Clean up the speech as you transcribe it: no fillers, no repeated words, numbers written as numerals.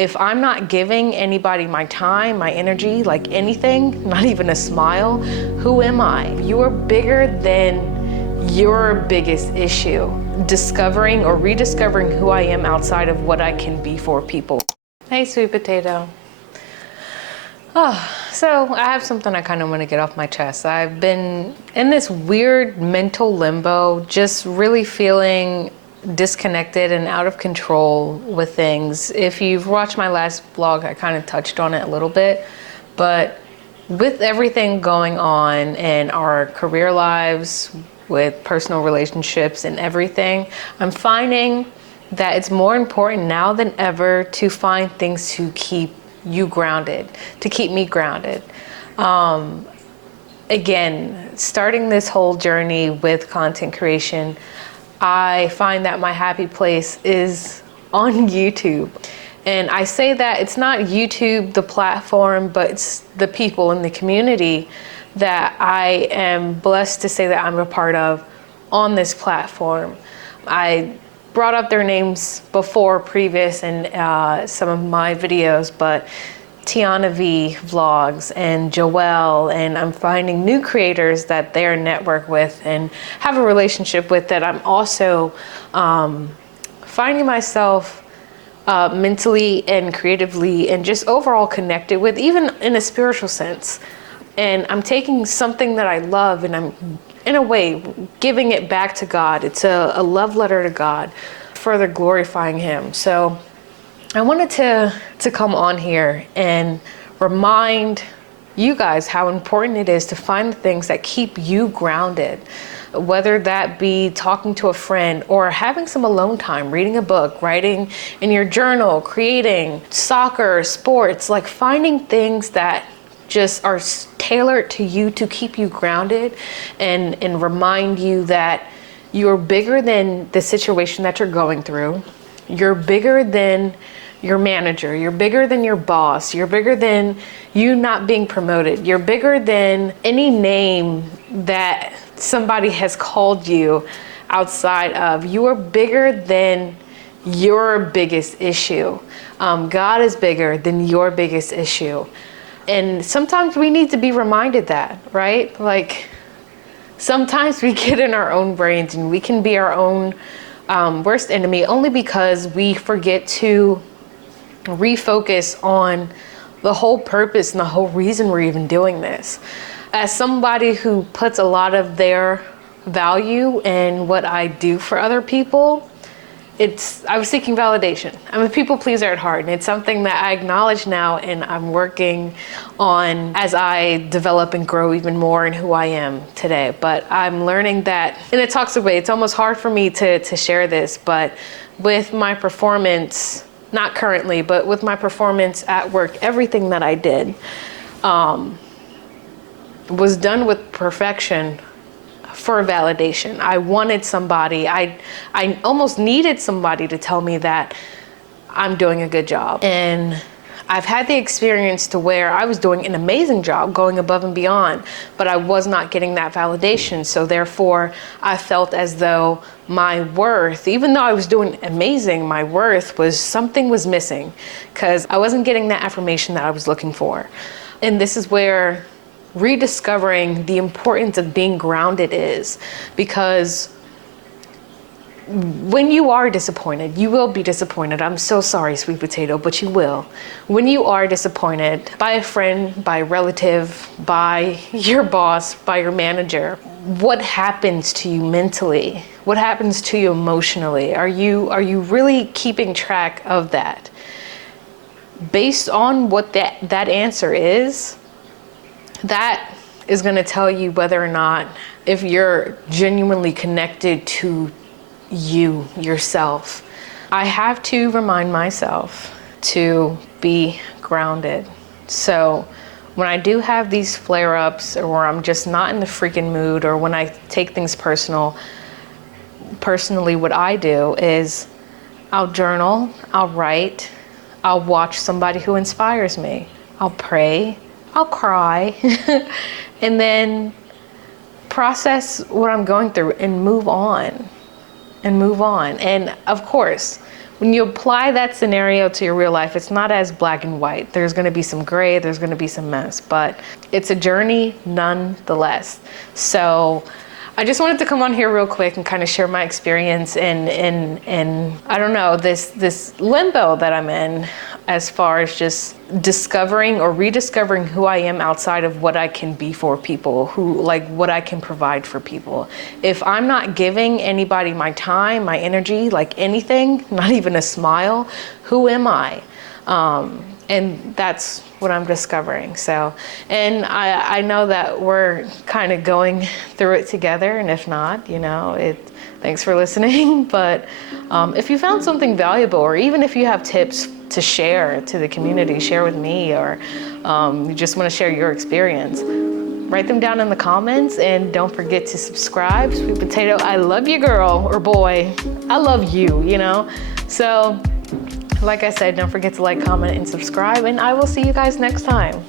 If I'm not giving anybody my time, my energy, like anything, not even a smile, who am I? You are bigger than your biggest issue. Discovering or rediscovering who I am outside of what I can be for people. Hey, sweet potato. So I have something I kind of want to get off my chest. I've been in this weird mental limbo, just really feeling disconnected and out of control with things. If you've watched my last vlog, I kind of touched on it a little bit, but with everything going on in our career lives, with personal relationships and everything, I'm finding that it's more important now than ever to find things to keep you grounded, to keep me grounded. Again, starting this whole journey with content creation, I find that my happy place is on YouTube. And I say that it's not YouTube, the platform, but it's the people in the community that I am blessed to say that I'm a part of on this platform. I brought up their names before previous in some of my videos, but Tiana V vlogs and Joelle, and I'm finding new creators that they're network with and have a relationship with that I'm also finding myself mentally and creatively and just overall connected with, even in a spiritual sense. And I'm taking something that I love and I'm, in a way, giving it back to God. It's a love letter to God, further glorifying Him. So I wanted to come on here and remind you guys how important it is to find the things that keep you grounded, whether that be talking to a friend or having some alone time, reading a book, writing in your journal, creating, soccer, sports, like finding things that just are tailored to you to keep you grounded and remind you that you're bigger than the situation that you're going through. You're bigger than your manager. You're bigger than your boss. You're bigger than you not being promoted. You're bigger than any name that somebody has called you outside of. You are bigger than your biggest issue. God is bigger than your biggest issue. And sometimes we need to be reminded that, right? Like sometimes we get in our own brains and we can be our own worst enemy only because we forget to refocus on the whole purpose and the whole reason we're even doing this. As somebody who puts a lot of their value in what I do for other people, I was seeking validation. I'm a people pleaser at heart, and it's something that I acknowledge now and I'm working on as I develop and grow even more in who I am today. But I'm learning that, and it talks away, it's almost hard for me to share this, but with my performance, not currently, but with my performance at work, everything that I did was done with perfection for validation. I wanted somebody, I almost needed somebody to tell me that I'm doing a good job. And I've had the experience to where I was doing an amazing job, going above and beyond, but I was not getting that validation. So therefore, I felt as though my worth, even though I was doing amazing, my worth something was missing because I wasn't getting that affirmation that I was looking for. And this is where rediscovering the importance of being grounded is, because when you are disappointed, you will be disappointed. I'm so sorry, sweet potato, but you will. When you are disappointed by a friend, by a relative, by your boss, by your manager, what happens to you mentally? What happens to you emotionally? Are you really keeping track of that? Based on what that answer is, that is going to tell you whether or not, if you're genuinely connected to you, yourself. I have to remind myself to be grounded. So when I do have these flare-ups, or I'm just not in the freaking mood, or when I take things personally, what I do is I'll journal, I'll write, I'll watch somebody who inspires me, I'll pray, I'll cry, and then process what I'm going through and move on. And of course, when you apply that scenario to your real life, it's not as black and white. There's going to be some gray, there's going to be some mess, but it's a journey nonetheless. So I just wanted to come on here real quick and kind of share my experience and I don't know, this limbo that I'm in as far as just discovering or rediscovering who I am outside of what I can be for people, what I can provide for people. If I'm not giving anybody my time, my energy, like anything, not even a smile, who am I? And that's what I'm discovering. So, and I know that we're kind of going through it together, and if not, thanks for listening. But if you found something valuable, or even if you have tips to share to the community, share with me, or you just want to share your experience, write them down in the comments, and don't forget to subscribe. Sweet Potato, I love you, girl or boy. I love you, So, like I said, don't forget to like, comment, and subscribe, and I will see you guys next time.